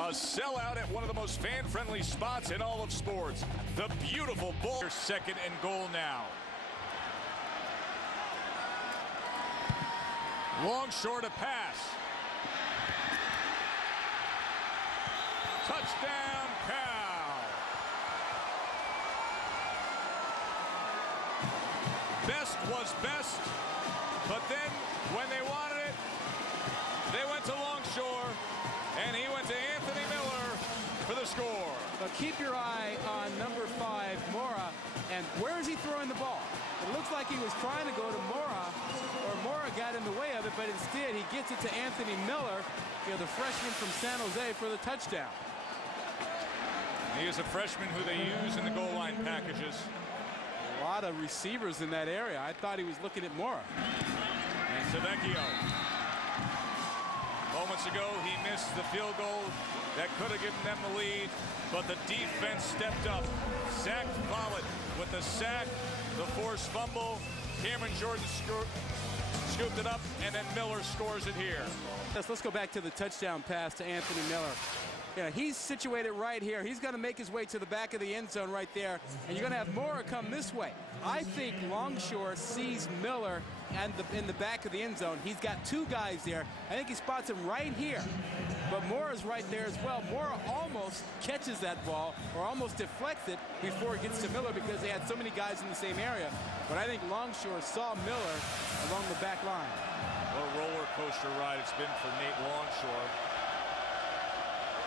A sellout at one of the most fan-friendly spots in all of sports. The beautiful ball. Second and goal now. Longshore to pass. Touchdown, Cal. Best was best, but then when they wanted it, they went to Longshore, and he went to Anthony Miller for the score. So keep your eye on number 5, Mora, and where is he throwing the ball? It looks like he was trying to go to Mora, or Mora got in the way of it, but instead he gets it to Anthony Miller, the freshman from San Jose, for the touchdown. He is a freshman who they use in the goal line packages. A lot of receivers in that area. I thought he was looking at Mora. And Tavecchio. Moments ago, he missed the field goal that could have given them the lead, but the defense stepped up. Zach Follett with the sack, the forced fumble. Cameron Jordan scooped it up, and then Miller scores it here. Yes, let's go back to the touchdown pass to Anthony Miller. He's situated right here. He's going to make his way to the back of the end zone right there, and you're going to have Mora come this way. I think Longshore sees Miller and in the back of the end zone. He's got 2 guys there. I think he spots him right here, but Mora's right there as well. Mora almost catches that ball, or almost deflects it before it gets to Miller, because they had so many guys in the same area. But I think Longshore saw Miller along the back line. What a roller coaster ride it's been for Nate Longshore.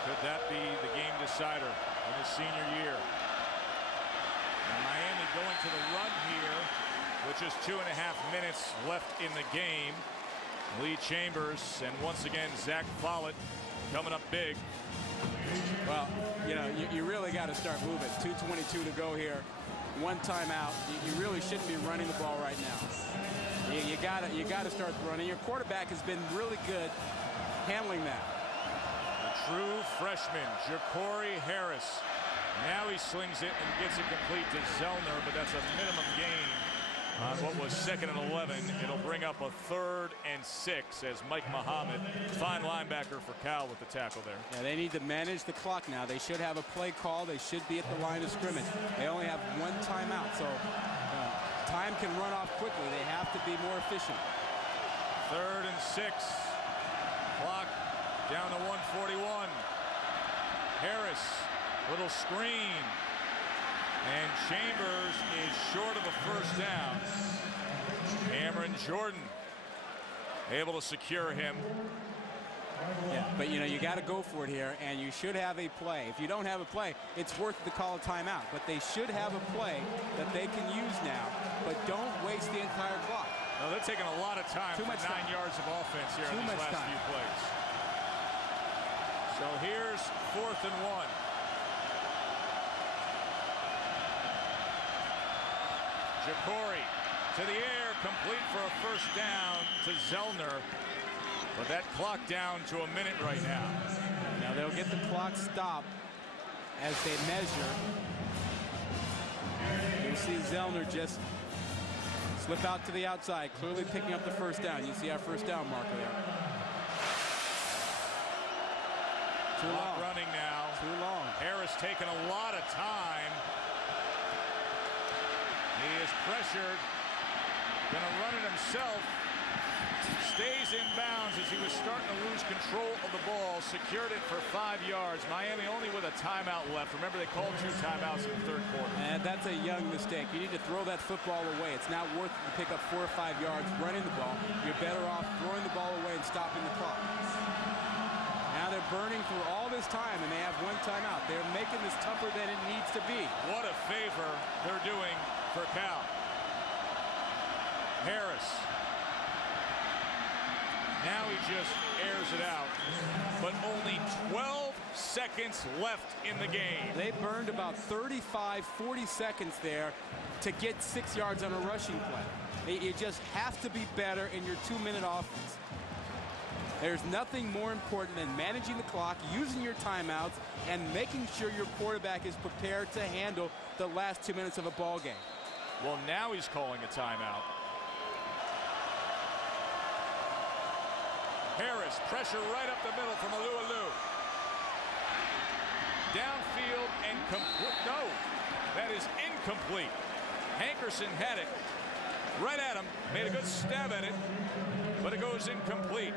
Could that be the game decider in his senior year? And Miami going to the run here, with just 2.5 minutes left in the game. Lee Chambers, and once again Zach Follett coming up big. Well, you really got to start moving. 2:22 to go here. 1 timeout. You really shouldn't be running the ball right now. You got to start running. Your quarterback has been really good handling that. True freshman, Ja'Cory Harris. Now he slings it and gets it complete to Zellner, but that's a minimum gain on what was 2nd and 11. It'll bring up a 3rd and 6 as Mike Muhammad, fine linebacker for Cal, with the tackle there. Yeah, they need to manage the clock now. They should have a play call. They should be at the line of scrimmage. They only have 1 timeout, so time can run off quickly. They have to be more efficient. 3rd and 6. Clock down to 1:41. Harris, little screen. And Chambers is short of a first down. Cameron Jordan able to secure him. Yeah, but you got to go for it here, and you should have a play. If you don't have a play, it's worth the call of timeout. But they should have a play that they can use now, but don't waste the entire clock. No, they're taking a lot of time for 9 yards of offense here in these last few plays. So here's 4th and 1. Ja'Cory to the air, complete for a first down to Zellner. But that clock down to a minute right now. Now they'll get the clock stopped as they measure. You'll see Zellner just slip out to the outside, clearly picking up the first down. You see our first down marker there. Too long. Running now. Too long. Harris taking a lot of time. He is pressured. Gonna run it himself. Stays in bounds as he was starting to lose control of the ball. Secured it for 5 yards. Miami only with a timeout left. Remember, they called 2 timeouts in the 3rd quarter. And that's a young mistake. You need to throw that football away. It's not worth it to pick up 4 or 5 yards running the ball. You're better off throwing the ball away and stopping the clock. Now they're burning through all this time, and they have 1 timeout. They're making this tougher than it needs to be. What a favor they're doing for Cal. Harris. Now he just airs it out. But only 12 seconds left in the game. They burned about 35, 40 seconds there to get 6 yards on a rushing play. You just have to be better in your 2-minute offense. There's nothing more important than managing the clock, using your timeouts, and making sure your quarterback is prepared to handle the last 2 minutes of a ball game. Well, now he's calling a timeout. Harris, pressure right up the middle from Alualu. complete. No, that is incomplete. Hankerson had it right at him, made a good stab at it, but it goes incomplete.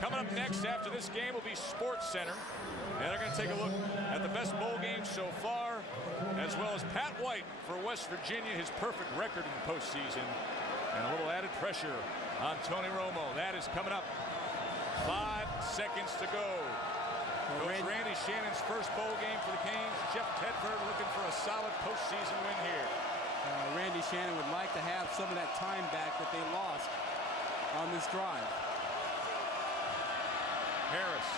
Coming up next after this game will be Sports Center, and they're going to take a look at the best bowl games so far, as well as Pat White for West Virginia, his perfect record in the postseason, and a little added pressure on Tony Romo. That is coming up. 5 seconds to go. Coach Randy Shannon's first bowl game for the Canes. Jeff Tedford looking for a solid postseason win here. Randy Shannon would like to have some of that time back that they lost on this drive. Harris.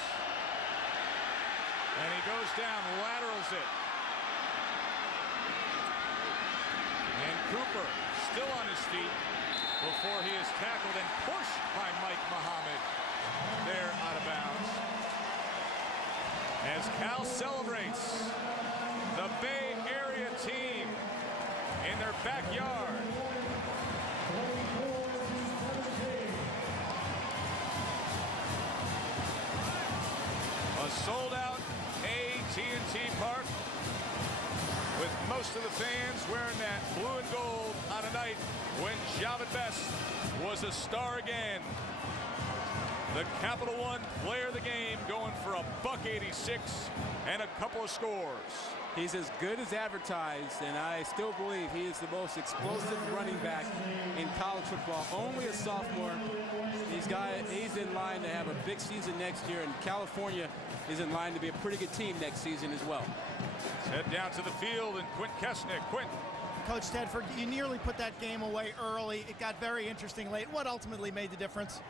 And he goes down, laterals it. And Cooper still on his feet before he is tackled and pushed by Mike Muhammad. There out of bounds. As Cal celebrates the Bay Area team in their backyard. A sold-out AT&T Park with most of the fans wearing that blue and gold on a night when Jahvid Best was a star again. The Capital One player of the game going for a $186 and a couple of scores. He's as good as advertised, and I still believe he is the most explosive running back in college football. Only a sophomore. He's in line to have a big season next year, and California is in line to be a pretty good team next season as well. Let's head down to the field, and Quint Kesnick. Quint. Coach Tedford, you nearly put that game away early. It got very interesting late. What ultimately made the difference?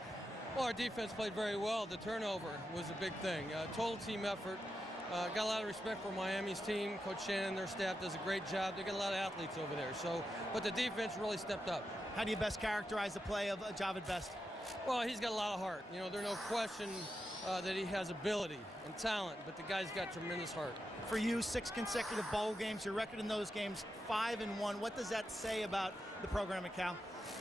Well, our defense played very well. The turnover was a big thing. Total team effort. Got a lot of respect for Miami's team. Coach Shannon and their staff does a great job. They got a lot of athletes over there. But the defense really stepped up. How do you best characterize the play of Jahvid Best? Well, he's got a lot of heart. You know, there's no question that he has ability and talent, but the guy's got tremendous heart. For you, 6 consecutive bowl games, your record in those games, 5-1. What does that say about the program at Cal?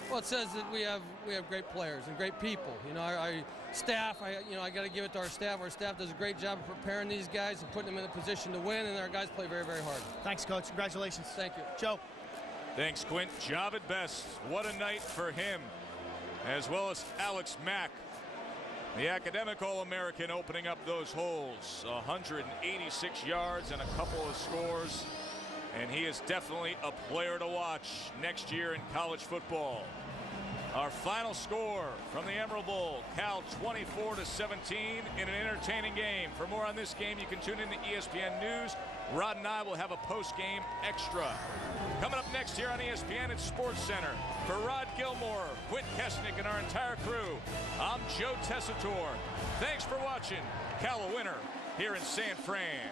Well, it says that we have great players and great people. You know, our staff. I got to give it to our staff. Our staff does a great job of preparing these guys and putting them in a position to win, and our guys play very, very hard. Thanks, Coach. Congratulations. Thank you, Joe. Thanks, Quint. Jahvid Best. What a night for him, as well as Alex Mack, the academic All-American, opening up those holes. 186 yards and a couple of scores. And he is definitely a player to watch next year in college football. Our final score from the Emerald Bowl, Cal 24-17 in an entertaining game. For more on this game, you can tune in to ESPN News. Rod and I will have a post-game extra. Coming up next here on ESPN at Sports Center. For Rod Gilmore, Quint Kesnick, and our entire crew, I'm Joe Tessitore. Thanks for watching. Cal a winner here in San Fran.